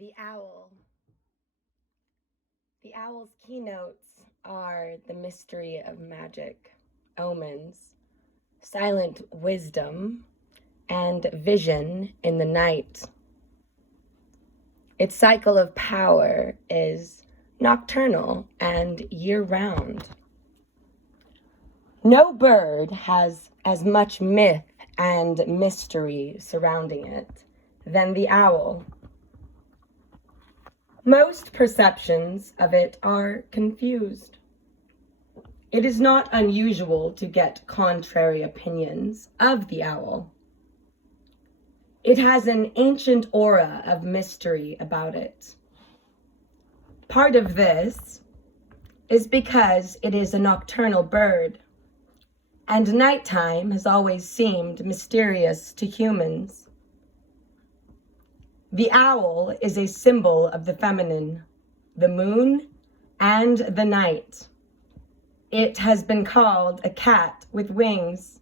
The owl. The owl's keynotes are the mystery of magic, omens, silent wisdom, and vision in the night. Its cycle of power is nocturnal and year-round. No bird has as much myth and mystery surrounding it than the owl. Most perceptions of it are confused. It is not unusual to get contrary opinions of the owl. It has an ancient aura of mystery about it. Part of this is because it is a nocturnal bird, and nighttime has always seemed mysterious to humans. The owl is a symbol of the feminine, the moon, and the night. It has been called a cat with wings.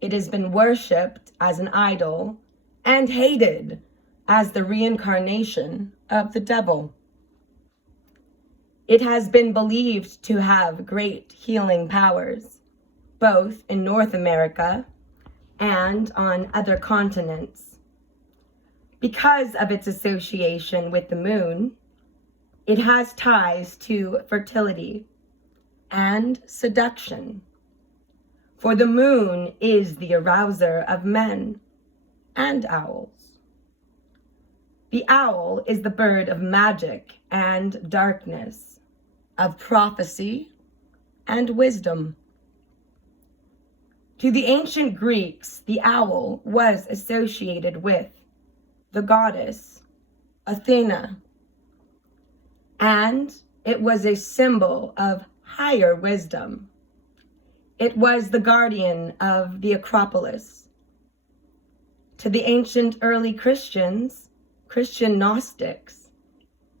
It has been worshipped as an idol and hated as the reincarnation of the devil. It has been believed to have great healing powers, both in North America and on other continents. Because of its association with the moon, it has ties to fertility and seduction. For the moon is the arouser of men and owls. The owl is the bird of magic and darkness, of prophecy and wisdom. To the ancient Greeks, the owl was associated with the goddess Athena, and it was a symbol of higher wisdom. It was the guardian of the Acropolis. To the ancient early Christians, Christian Gnostics,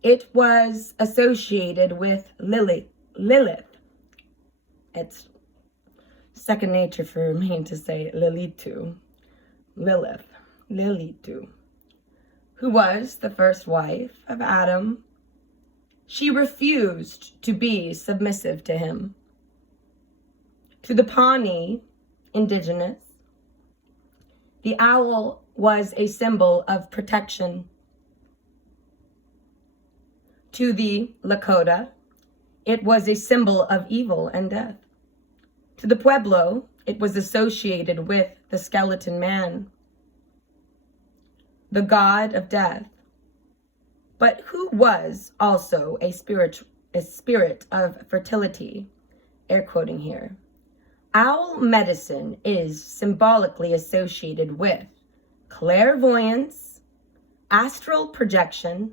it was associated with Lilith. It's second nature for me to say Lilitu, Lilitu, who was the first wife of Adam. She refused to be submissive to him. To the Pawnee indigenous, the owl was a symbol of protection. To the Lakota, it was a symbol of evil and death. To the Pueblo, it was associated with the skeleton man, the god of death, but who was also a spirit of fertility, air quoting here. Owl medicine is symbolically associated with clairvoyance, astral projection,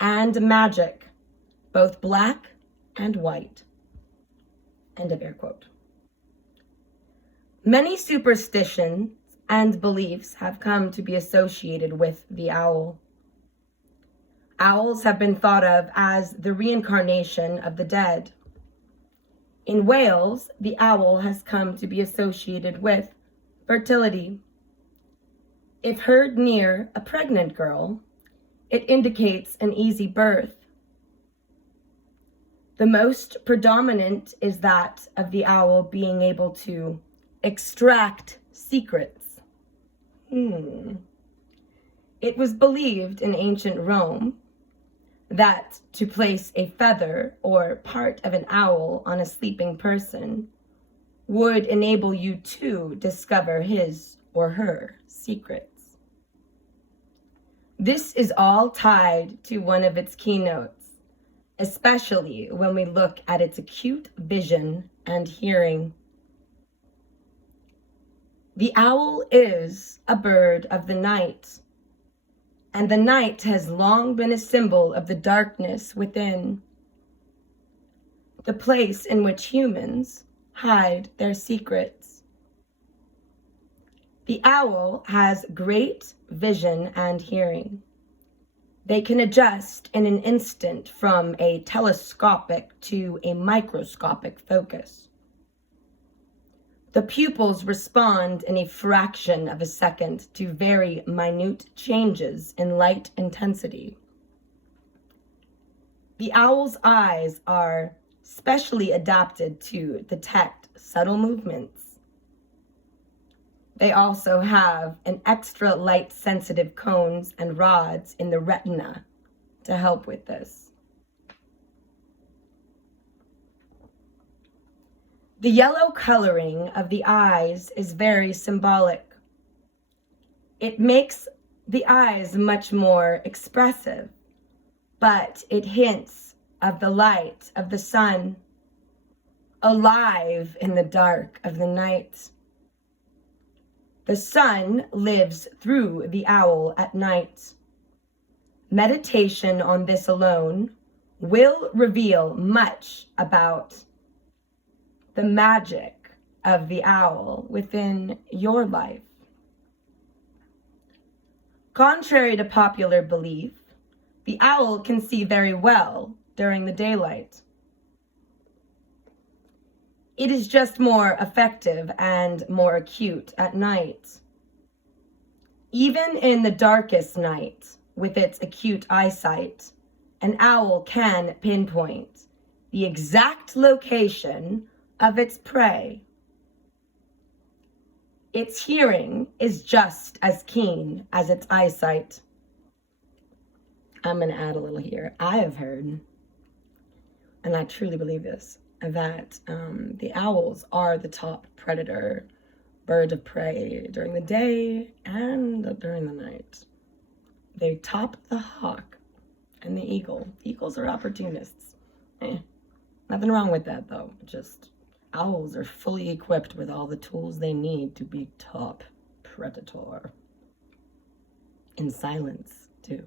and magic, both black and white. End of air quote. Many superstitions and beliefs have come to be associated with the owl. Owls have been thought of as the reincarnation of the dead. In Wales, the owl has come to be associated with fertility. If heard near a pregnant girl, it indicates an easy birth. The most predominant is that of the owl being able to extract secrets. It was believed in ancient Rome that to place a feather or part of an owl on a sleeping person would enable you to discover his or her secrets. This is all tied to one of its keynotes, especially when we look at its acute vision and hearing. The owl is a bird of the night, and the night has long been a symbol of the darkness within, the place in which humans hide their secrets. The owl has great vision and hearing. They can adjust in an instant from a telescopic to a microscopic focus. The pupils respond in a fraction of a second to very minute changes in light intensity, The owl's eyes are specially adapted to detect subtle movements. They also have an extra light-sensitive cones and rods in the retina to help with this. The yellow coloring of the eyes is very symbolic. It makes the eyes much more expressive, but it hints of the light of the sun, alive in the dark of the night. The sun lives through the owl at night. Meditation on this alone will reveal much about the magic of the owl within your life. Contrary to popular belief, the owl can see very well during the daylight. It is just more effective and more acute at night. Even in the darkest night, with its acute eyesight, an owl can pinpoint the exact location of its prey. Its hearing is just as keen as its eyesight. I'm going to add a little here. I have heard, and I truly believe this, that the owls are the top predator bird of prey during the day and during the night. They top the hawk and the eagle. Eagles are opportunists. Nothing wrong with that, though. Just owls are fully equipped with all the tools they need to be top predator. In silence, too.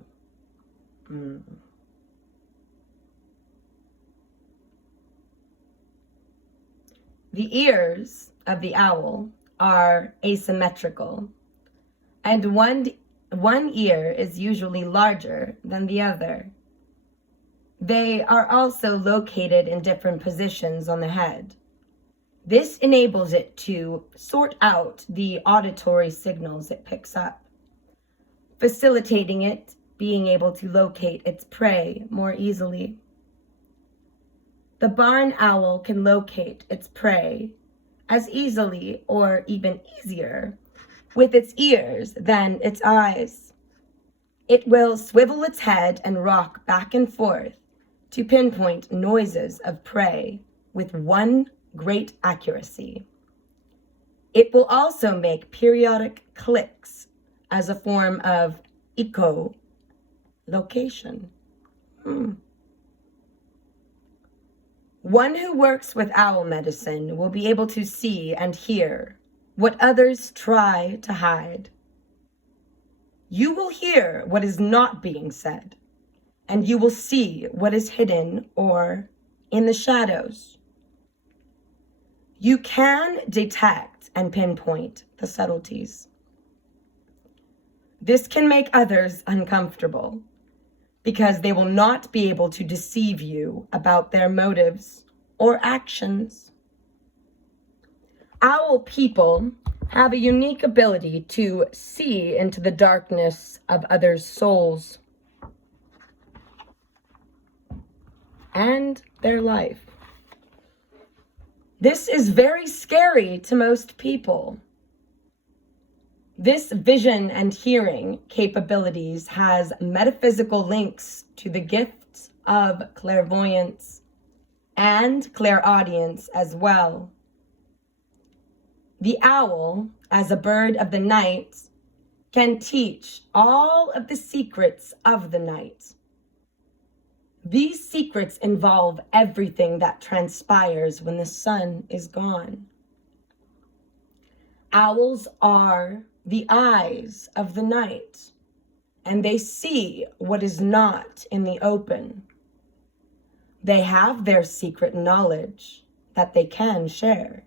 The ears of the owl are asymmetrical, and one ear is usually larger than the other. They are also located in different positions on the head. This enables it to sort out the auditory signals it picks up, facilitating it being able to locate its prey more easily. The barn owl can locate its prey as easily or even easier with its ears than its eyes. It will swivel its head and rock back and forth to pinpoint noises of prey with one great accuracy. It will also make periodic clicks as a form of echolocation. One who works with owl medicine will be able to see and hear what others try to hide. You will hear what is not being said, and you will see what is hidden or in the shadows. You can detect and pinpoint the subtleties. This can make others uncomfortable because they will not be able to deceive you about their motives or actions. Owl people have a unique ability to see into the darkness of others' souls and their life. This is very scary to most people. This vision and hearing capabilities has metaphysical links to the gifts of clairvoyance and clairaudience as well. The owl, as a bird of the night, can teach all of the secrets of the night. These secrets involve everything that transpires when the sun is gone. Owls are the eyes of the night, and they see what is not in the open. They have their secret knowledge that they can share.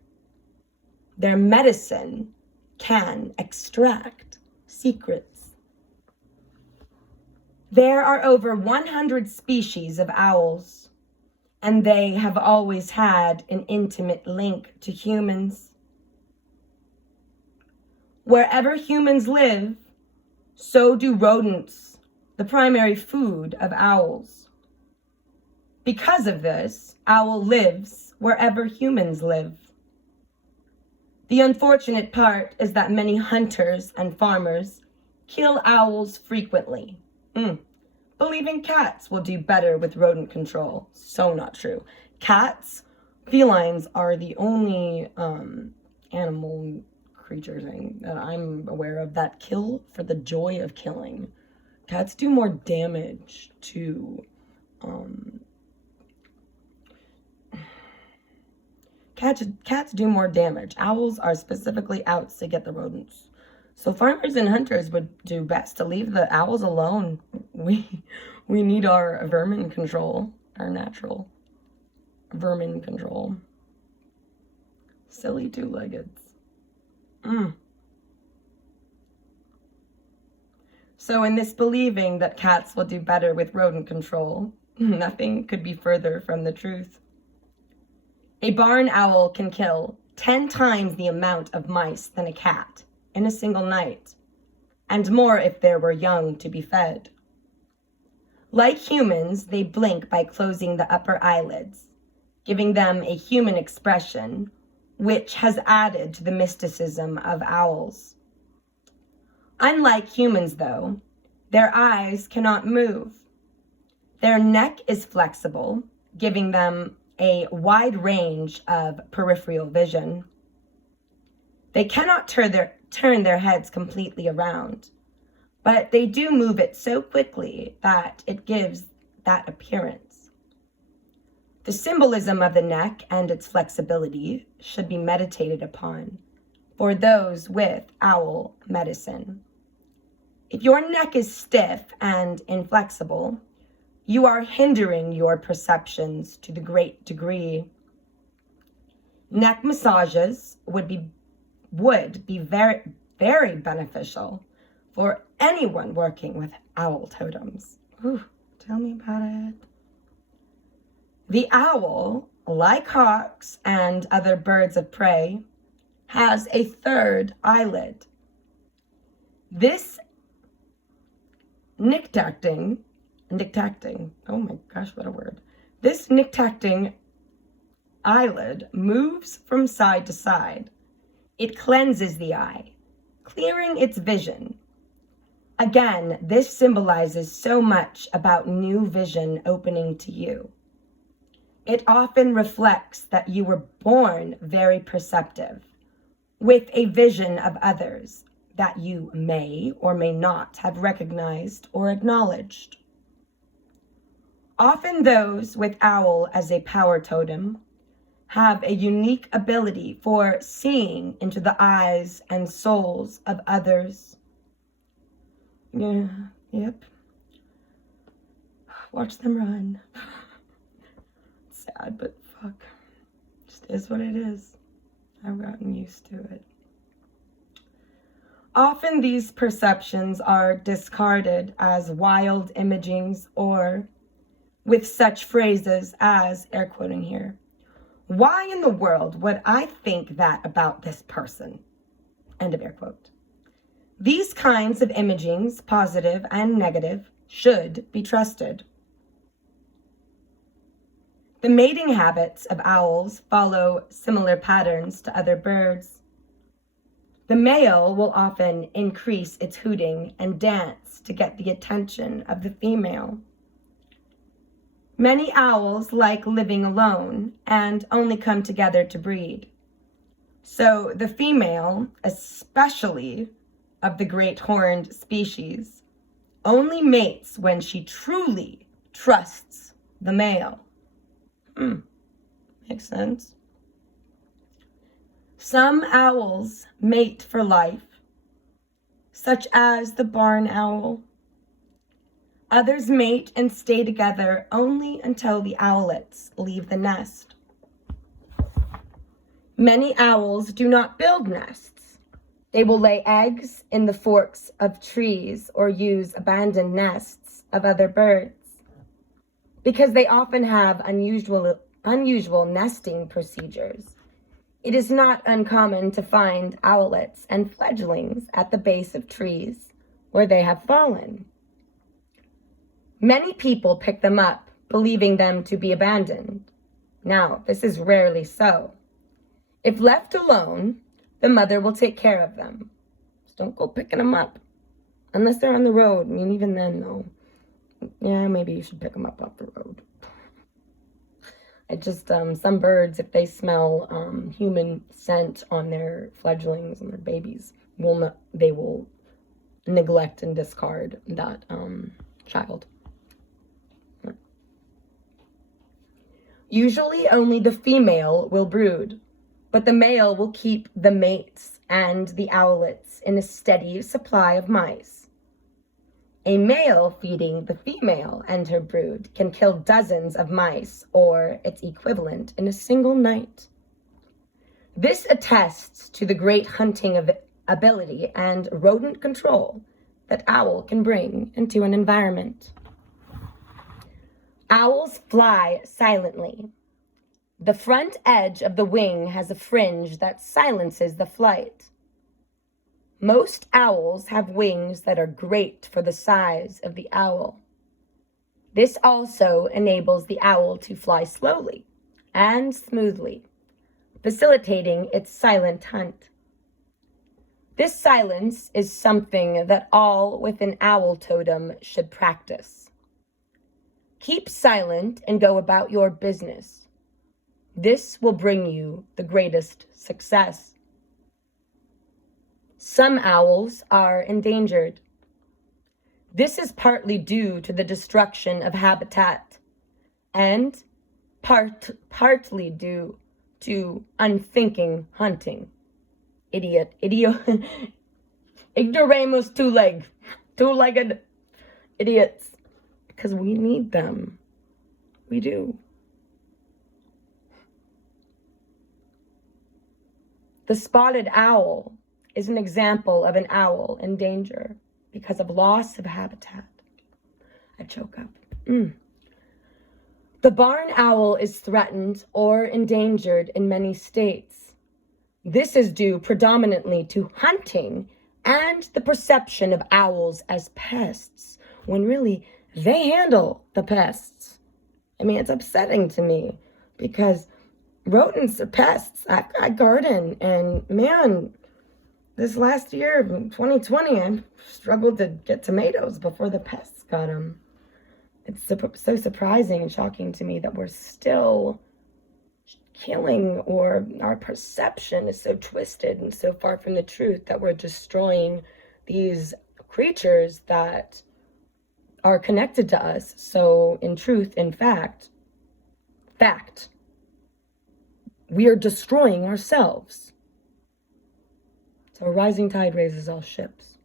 Their medicine can extract secrets. There are over 100 species of owls, and they have always had an intimate link to humans. Wherever humans live, so do rodents, the primary food of owls. Because of this, owl lives wherever humans live. The unfortunate part is that many hunters and farmers kill owls frequently, believing cats will do better with rodent control. So not true. Felines are the only animal creature thing that I'm aware of that kill for the joy of killing. Cats do more damage to cats do more damage. Owls are specifically out to get the rodents. So farmers and hunters would do best to leave the owls alone. We need our vermin control, our natural vermin control. Silly two-leggeds. So in this believing that cats will do better with rodent control, nothing could be further from the truth. A barn owl can kill 10 times the amount of mice than a cat in a single night, and more if there were young to be fed. Like humans, they blink by closing the upper eyelids, giving them a human expression, which has added to the mysticism of owls. Unlike humans, though, their eyes cannot move. Their neck is flexible, giving them a wide range of peripheral vision. They cannot turn their heads completely around, but they do move it so quickly that it gives that appearance. The symbolism of the neck and its flexibility should be meditated upon for those with owl medicine. If your neck is stiff and inflexible, you are hindering your perceptions to the great degree. Neck massages would be very, very beneficial for anyone working with owl totems. Ooh, tell me about it. The owl, like hawks and other birds of prey, has a third eyelid. This nictacting, oh my gosh, what a word. This nictacting eyelid moves from side to side. It cleanses the eye, clearing its vision. Again, this symbolizes so much about new vision opening to you. It often reflects that you were born very perceptive, with a vision of others that you may or may not have recognized or acknowledged. Often those with owl as a power totem have a unique ability for seeing into the eyes and souls of others. Yep. Watch them run. It's sad, but fuck. Just is what it is. I've gotten used to it. Often these perceptions are discarded as wild imagings or with such phrases as, air quoting here, "Why in the world would I think that about this person?" End of air quote. These kinds of imagings, positive and negative, should be trusted. The mating habits of owls follow similar patterns to other birds. The male will often increase its hooting and dance to get the attention of the female. Many owls like living alone and only come together to breed. So the female, especially of the great horned species, only mates when she truly trusts the male. Makes sense. Some owls mate for life, such as the barn owl. Others mate and stay together only until the owlets leave the nest. Many owls do not build nests. They will lay eggs in the forks of trees or use abandoned nests of other birds because they often have unusual nesting procedures. It is not uncommon to find owlets and fledglings at the base of trees where they have fallen. Many people pick them up believing them to be abandoned. Now, this is rarely so. If left alone, the mother will take care of them. Just don't go picking them up. Unless they're on the road. I mean, even then, though. Yeah, maybe you should pick them up off the road. It just, some birds, if they smell human scent on their fledglings and their babies, they will neglect and discard that child. Usually only the female will brood, but the male will keep the mates and the owlets in a steady supply of mice. A male feeding the female and her brood can kill dozens of mice or its equivalent in a single night. This attests to the great hunting ability and rodent control that owl can bring into an environment. Owls fly silently. The front edge of the wing has a fringe that silences the flight. Most owls have wings that are great for the size of the owl. This also enables the owl to fly slowly and smoothly, facilitating its silent hunt. This silence is something that all with an owl totem should practice. Keep silent and go about your business. This will bring you the greatest success. Some owls are endangered. This is partly due to the destruction of habitat and partly due to unthinking hunting. Ignoramus two-legged idiots. Because we need them. We do. The spotted owl is an example of an owl in danger because of loss of habitat. I choke up. The barn owl is threatened or endangered in many states. This is due predominantly to hunting and the perception of owls as pests, when really they handle the pests. I mean, it's upsetting to me because rodents are pests. I garden, and man, this last year, 2020, I struggled to get tomatoes before the pests got them. It's so surprising and shocking to me that we're still killing, or our perception is so twisted and so far from the truth that we're destroying these creatures that are connected to us. So in truth, in fact, we are destroying ourselves. So a rising tide raises all ships.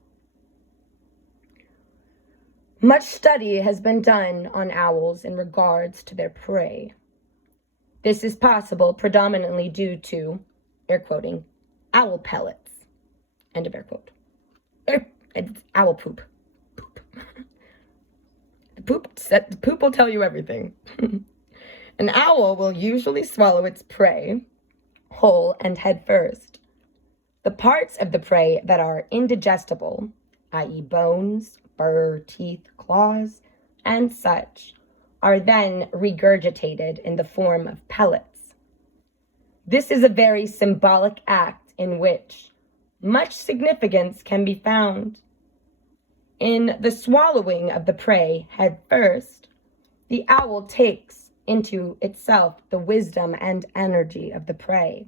Much study has been done on owls in regards to their prey. This is possible predominantly due to, air quoting, owl pellets, end of air quote. It's owl poop. The poop will tell you everything. An owl will usually swallow its prey whole and head first. The parts of the prey that are indigestible, i.e. bones, fur, teeth, claws, and such, are then regurgitated in the form of pellets. This is a very symbolic act in which much significance can be found. In the swallowing of the prey head first, the owl takes into itself the wisdom and energy of the prey.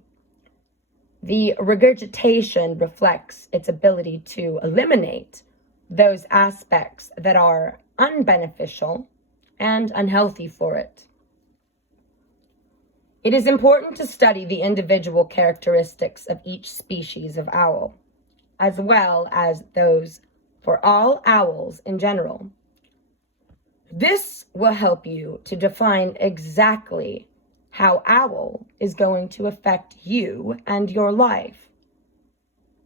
The regurgitation reflects its ability to eliminate those aspects that are unbeneficial and unhealthy for it. It is important to study the individual characteristics of each species of owl, as well as those for all owls in general. This will help you to define exactly how owl is going to affect you and your life.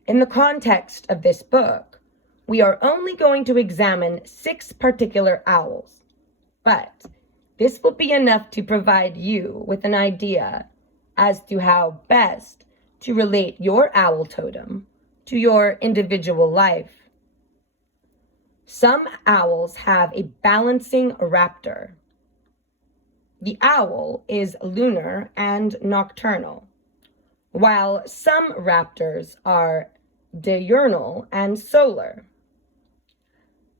In the context of this book, we are only going to examine 6 particular owls, but this will be enough to provide you with an idea as to how best to relate your owl totem to your individual life. Some owls have a balancing raptor. The owl is lunar and nocturnal, while some raptors are diurnal and solar.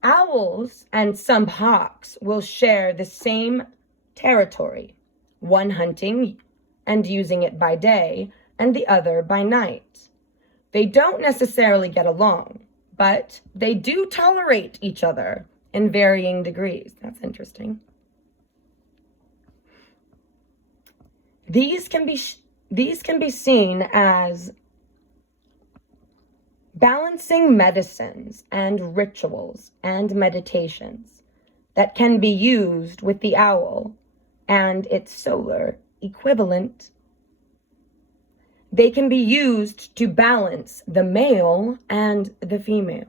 Owls and some hawks will share the same territory, one hunting and using it by day, and the other by night. They don't necessarily get along, but they do tolerate each other in varying degrees. That's interesting. These can be seen as balancing medicines and rituals and meditations that can be used with the owl and its solar equivalent. They can be used to balance the male and the female.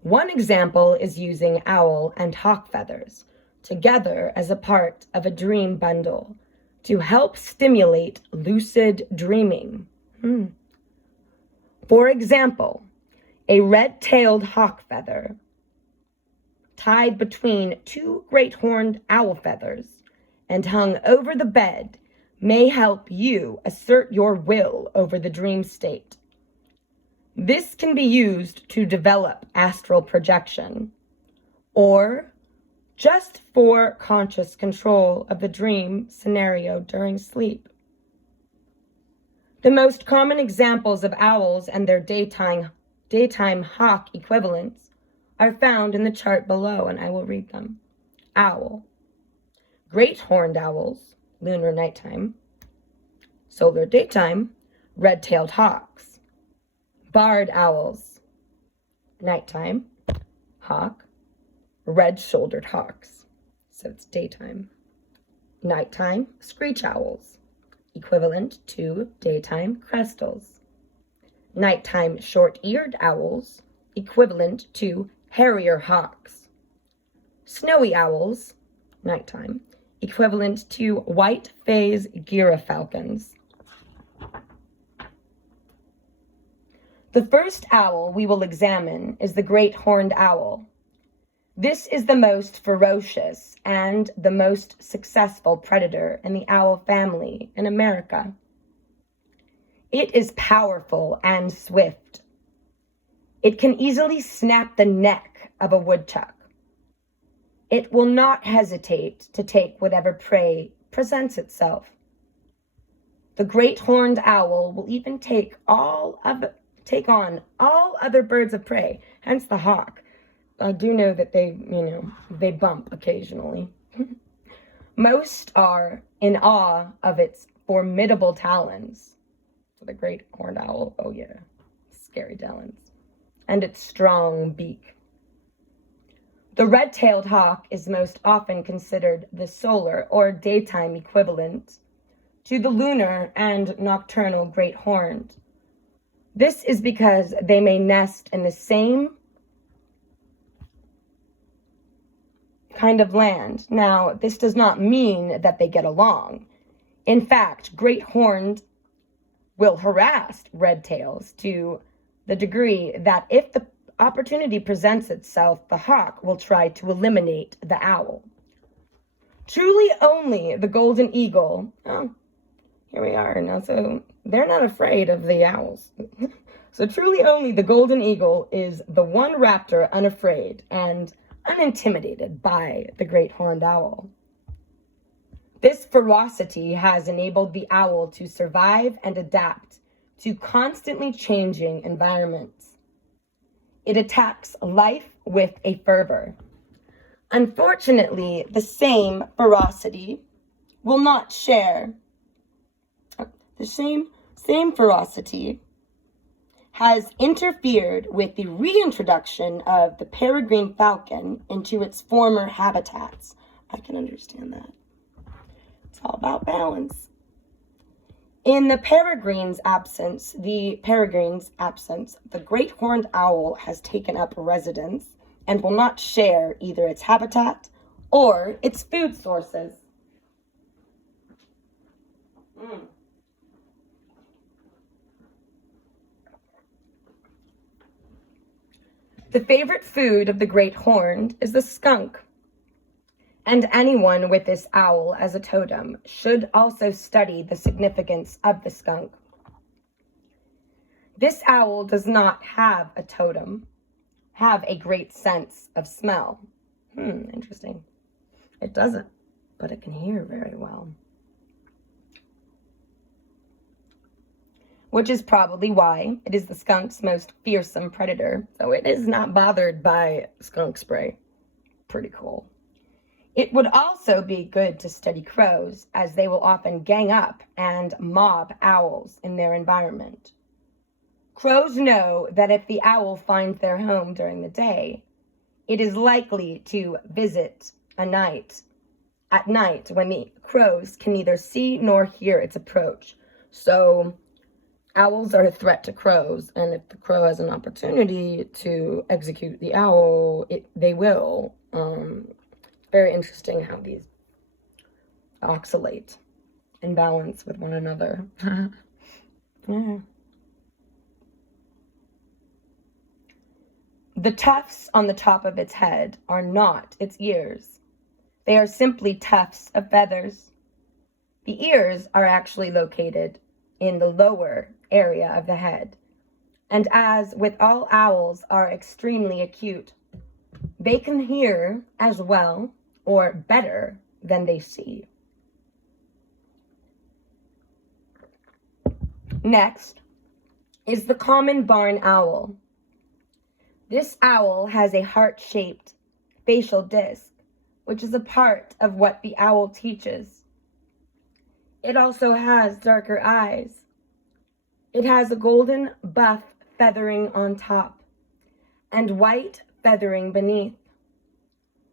One example is using owl and hawk feathers together as a part of a dream bundle to help stimulate lucid dreaming. For example, a red-tailed hawk feather tied between two great horned owl feathers and hung over the bed may help you assert your will over the dream state. This can be used to develop astral projection, or just for conscious control of the dream scenario during sleep. The most common examples of owls and their daytime hawk equivalents are found in the chart below, and I will read them. Owl. Great horned owls, lunar nighttime. Solar daytime, red-tailed hawks. Barred owls, nighttime, hawk. Red-shouldered hawks, so it's daytime. Nighttime, screech owls, equivalent to daytime crestals. Nighttime short-eared owls, equivalent to harrier hawks. Snowy owls, nighttime, equivalent to white-phase gyrfalcons. The first owl we will examine is the great horned owl. This is the most ferocious and the most successful predator in the owl family in America. It is powerful and swift. It can easily snap the neck of a woodchuck. It will not hesitate to take whatever prey presents itself. The great horned owl will even take on all other birds of prey, hence the hawk. I do know that they bump occasionally. Most are in awe of its formidable talons. So the great horned owl, oh yeah, scary talons. And its strong beak. The red-tailed hawk is most often considered the solar or daytime equivalent to the lunar and nocturnal great horned. This is because they may nest in the same kind of land. Now, this does not mean that they get along. In fact, great horned will harass red tails to the degree that if the opportunity presents itself, the hawk will try to eliminate the owl. Truly only the golden eagle, here we are now, so they're not afraid of the owls. So truly only the golden eagle is the one raptor unafraid and unintimidated by the great horned owl. This ferocity has enabled the owl to survive and adapt to constantly changing environments. It attacks life with a fervor. Unfortunately, the same ferocity will not share. The same ferocity has interfered with the reintroduction of the peregrine falcon into its former habitats. I can understand that. It's all about balance. In the peregrine's absence, the great horned owl has taken up residence and will not share either its habitat or its food sources. The favorite food of the great horned is the skunk, And anyone with this owl as a totem should also study the significance of the skunk. This owl does not have a totem, have a great sense of smell. Interesting. It doesn't, but it can hear very well. Which is probably why it is the skunk's most fearsome predator, so it is not bothered by skunk spray. Pretty cool. It would also be good to study crows, as they will often gang up and mob owls in their environment. Crows know that if the owl finds their home during the day, it is likely to visit at night when the crows can neither see nor hear its approach. So owls are a threat to crows, and if the crow has an opportunity to execute the owl, they will. Very interesting how these oscillate and balance with one another. Yeah. The tufts on the top of its head are not its ears. They are simply tufts of feathers. The ears are actually located in the lower area of the head, and as with all owls are extremely acute, they can hear as well or better than they see. Next is the common barn owl. This owl has a heart-shaped facial disc, which is a part of what the owl teaches. It also has darker eyes. It has a golden buff feathering on top and white feathering beneath.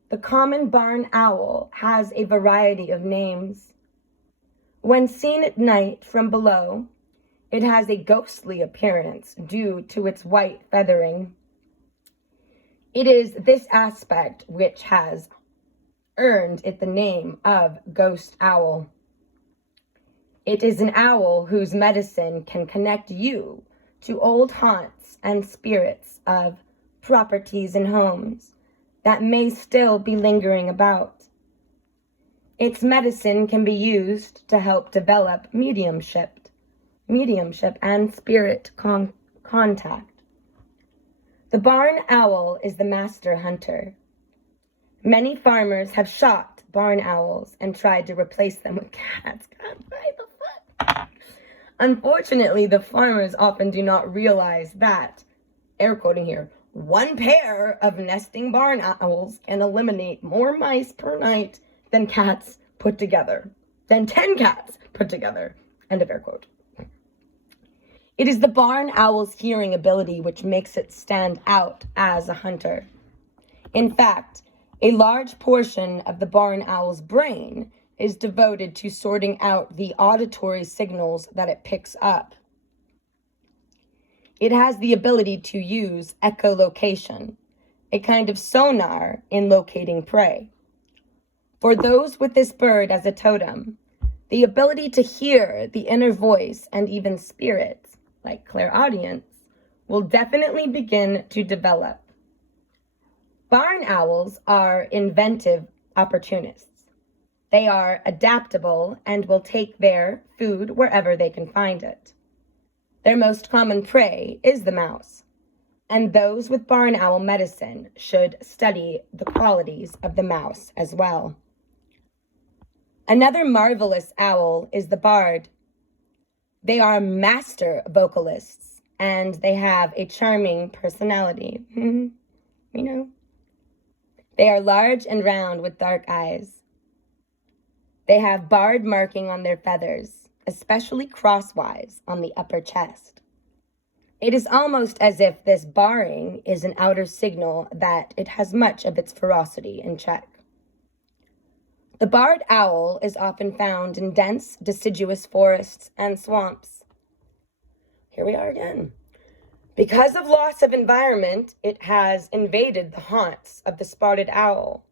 The common barn owl has a variety of names. When seen at night from below, it has a ghostly appearance due to its white feathering. It is this aspect which has earned it the name of ghost owl. It is an owl whose medicine can connect you to old haunts and spirits of properties and homes that may still be lingering about. Its medicine can be used to help develop mediumship and spirit contact. The barn owl is the master hunter. Many farmers have shot barn owls and tried to replace them with cats. God, why the fuck? Unfortunately, the farmers often do not realize that, air quoting here, one pair of nesting barn owls can eliminate more mice per night than 10 cats put together. End of air quote. It is the barn owl's hearing ability which makes it stand out as a hunter. In fact, a large portion of the barn owl's brain is devoted to sorting out the auditory signals that it picks up. It has the ability to use echolocation, a kind of sonar in locating prey. For those with this bird as a totem, the ability to hear the inner voice and even spirits, like clairaudience, will definitely begin to develop. Barn owls are inventive opportunists. They are adaptable and will take their food wherever they can find it. Their most common prey is the mouse, and those with barn owl medicine should study the qualities of the mouse as well. Another marvelous owl is the bard. They are master vocalists, and they have a charming personality. We know. They are large and round with dark eyes. They have barred marking on their feathers, especially crosswise on the upper chest. It is almost as if this barring is an outer signal that it has much of its ferocity in check. The barred owl is often found in dense, deciduous forests and swamps. Here we are again. Because of loss of environment, it has invaded the haunts of the spotted owl.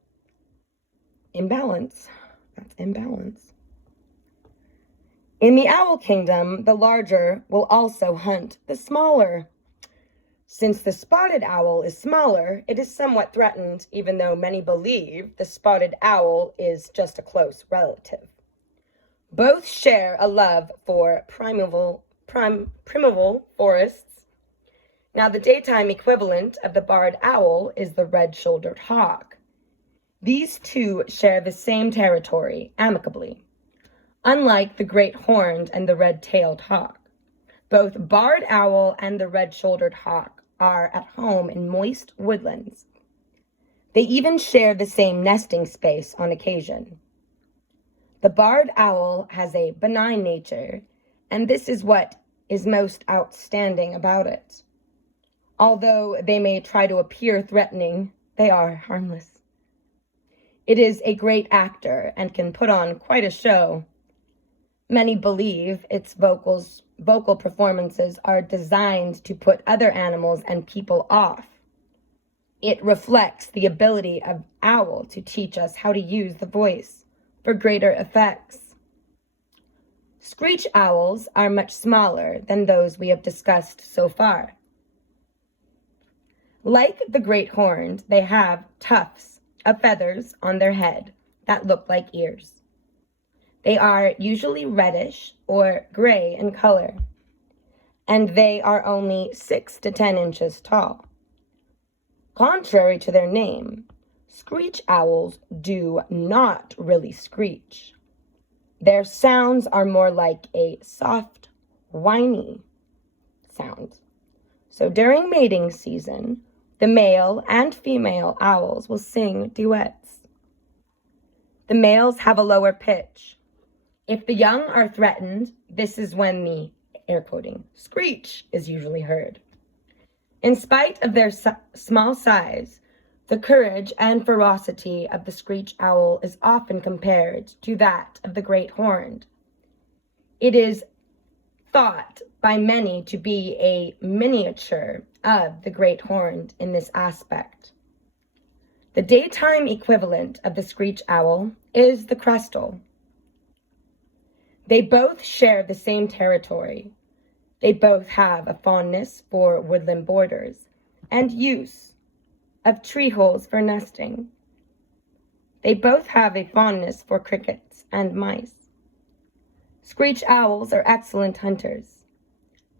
Imbalance. That's imbalance. In the owl kingdom, the larger will also hunt the smaller. Since the spotted owl is smaller, it is somewhat threatened, even though many believe the spotted owl is just a close relative. Both share a love for primeval forests. Now, the daytime equivalent of the barred owl is the red-shouldered hawk. These two share the same territory amicably. Unlike the great horned and the red-tailed hawk, both barred owl and the red-shouldered hawk are at home in moist woodlands. They even share the same nesting space on occasion. The barred owl has a benign nature, and this is what is most outstanding about it. Although they may try to appear threatening, they are harmless. It is a great actor and can put on quite a show. Many believe its vocal performances are designed to put other animals and people off. It reflects the ability of owl to teach us how to use the voice for greater effects. Screech owls are much smaller than those we have discussed so far. Like the great horned, they have tufts of feathers on their head that look like ears. They are usually reddish or gray in color, and they are only 6 to 10 inches tall. Contrary to their name, screech owls do not really screech. Their sounds are more like a soft, whiny sound. So during mating season, the male and female owls will sing duets. The males have a lower pitch. If the young are threatened, this is when the, air quoting, screech is usually heard. In spite of their small size, the courage and ferocity of the screech owl is often compared to that of the great horned. It is thought by many to be a miniature of the great horned in this aspect. The daytime equivalent of the screech owl is the crestal. They both share the same territory. They both have a fondness for woodland borders and use of tree holes for nesting. They both have a fondness for crickets and mice. Screech owls are excellent hunters.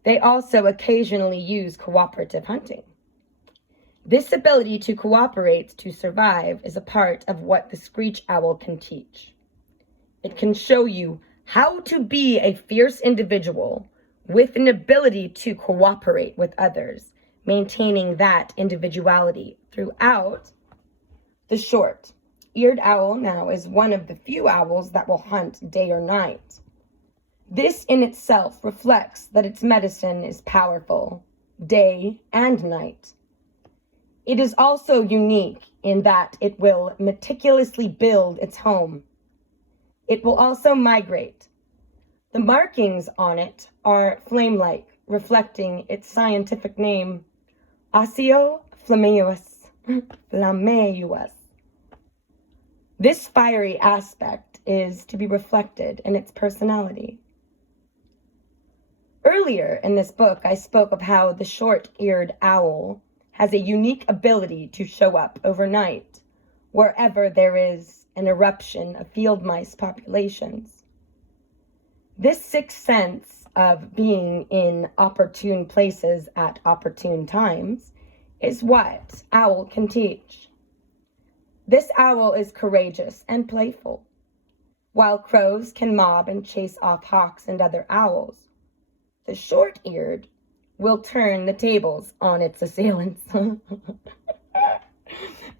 They also occasionally use cooperative hunting. This ability to cooperate to survive is a part of what the screech owl can teach. It can show you how to be a fierce individual with an ability to cooperate with others, maintaining that individuality throughout. The short-eared owl now is one of the few owls that will hunt day or night. This in itself reflects that its medicine is powerful, day and night. It is also unique in that it will meticulously build its home. It will also migrate. The markings on it are flame-like, reflecting its scientific name, Aceo flammeus. This fiery aspect is to be reflected in its personality. Earlier in this book, I spoke of how the short-eared owl has a unique ability to show up overnight, wherever there is an eruption of field mice populations. This sixth sense of being in opportune places at opportune times is what owl can teach. This owl is courageous and playful. While crows can mob and chase off hawks and other owls, the short-eared will turn the tables on its assailants.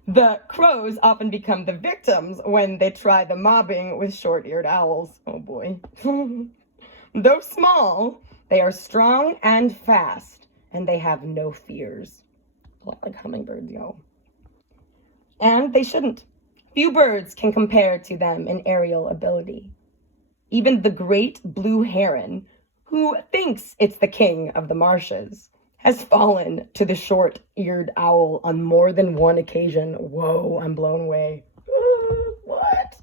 The crows often become the victims when they try the mobbing with short-eared owls. Oh boy. Though small, they are strong and fast, and they have no fears. A lot like hummingbirds, yo. And they shouldn't. Few birds can compare to them in aerial ability. Even the great blue heron, who thinks it's the king of the marshes, has fallen to the short-eared owl on more than one occasion. Whoa, I'm blown away. What?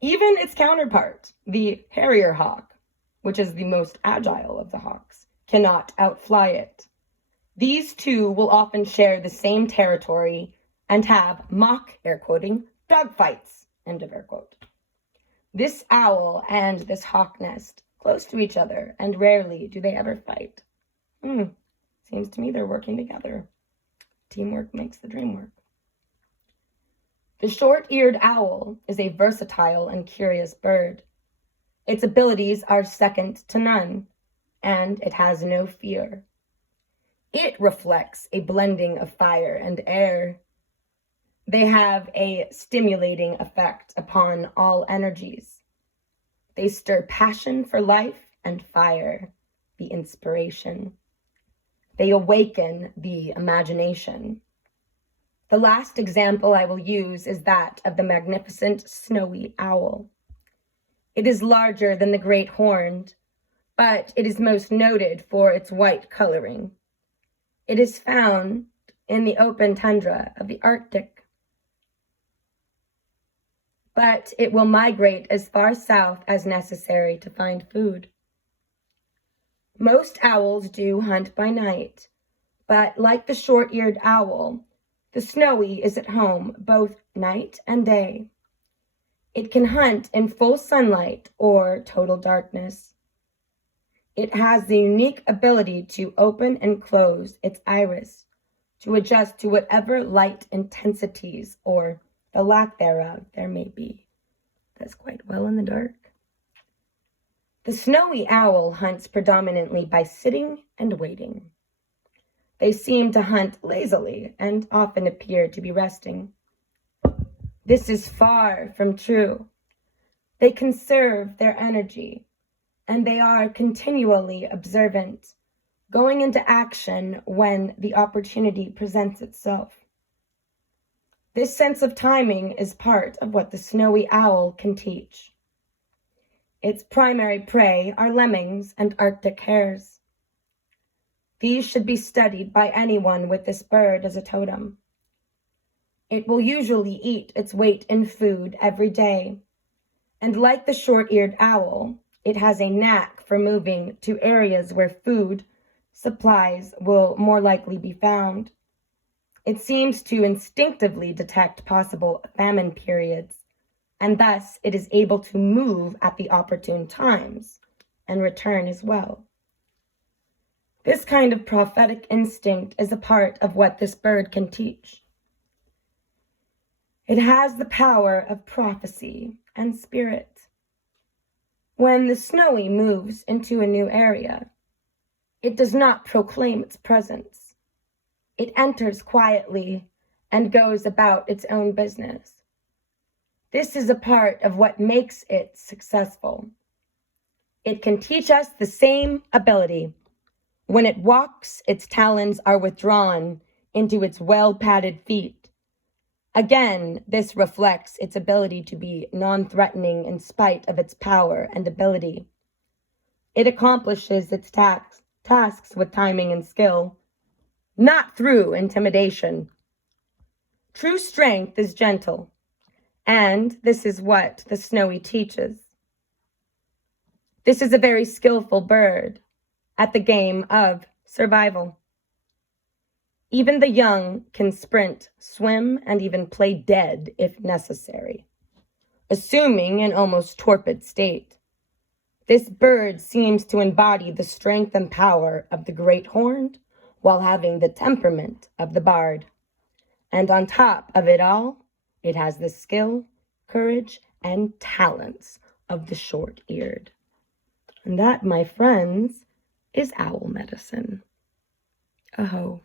Even its counterpart, the harrier hawk, which is the most agile of the hawks, cannot outfly it. These two will often share the same territory and have mock, air quoting, dogfights, end of air quote. This owl and this hawk nest close to each other, and rarely do they ever fight. Seems to me they're working together. Teamwork makes the dream work. The short-eared owl is a versatile and curious bird. Its abilities are second to none, and it has no fear. It reflects a blending of fire and air. They have a stimulating effect upon all energies. They stir passion for life and fire, the inspiration. They awaken the imagination. The last example I will use is that of the magnificent snowy owl. It is larger than the great horned, but it is most noted for its white coloring. It is found in the open tundra of the Arctic, but it will migrate as far south as necessary to find food. Most owls do hunt by night, but like the short-eared owl, the snowy is at home both night and day. It can hunt in full sunlight or total darkness. It has the unique ability to open and close its iris to adjust to whatever light intensities or the lack thereof there may be. That's quite well in the dark. The snowy owl hunts predominantly by sitting and waiting. They seem to hunt lazily and often appear to be resting. This is far from true. They conserve their energy, and they are continually observant, going into action when the opportunity presents itself. This sense of timing is part of what the snowy owl can teach. Its primary prey are lemmings and Arctic hares. These should be studied by anyone with this bird as a totem. It will usually eat its weight in food every day, and like the short-eared owl, it has a knack for moving to areas where food supplies will more likely be found. It seems to instinctively detect possible famine periods, and thus it is able to move at the opportune times and return as well. This kind of prophetic instinct is a part of what this bird can teach. It has the power of prophecy and spirit. When the snowy moves into a new area, it does not proclaim its presence. It enters quietly and goes about its own business. This is a part of what makes it successful. It can teach us the same ability. When it walks, its talons are withdrawn into its well-padded feet. Again, this reflects its ability to be non-threatening in spite of its power and ability. It accomplishes its tasks with timing and skill, not through intimidation. True strength is gentle, and this is what the snowy teaches. This is a very skillful bird at the game of survival. Even the young can sprint, swim, and even play dead if necessary, assuming an almost torpid state. This bird seems to embody the strength and power of the great horned while having the temperament of the bard. And on top of it all, it has the skill, courage, and talents of the short-eared. And that, my friends, is owl medicine. Aho.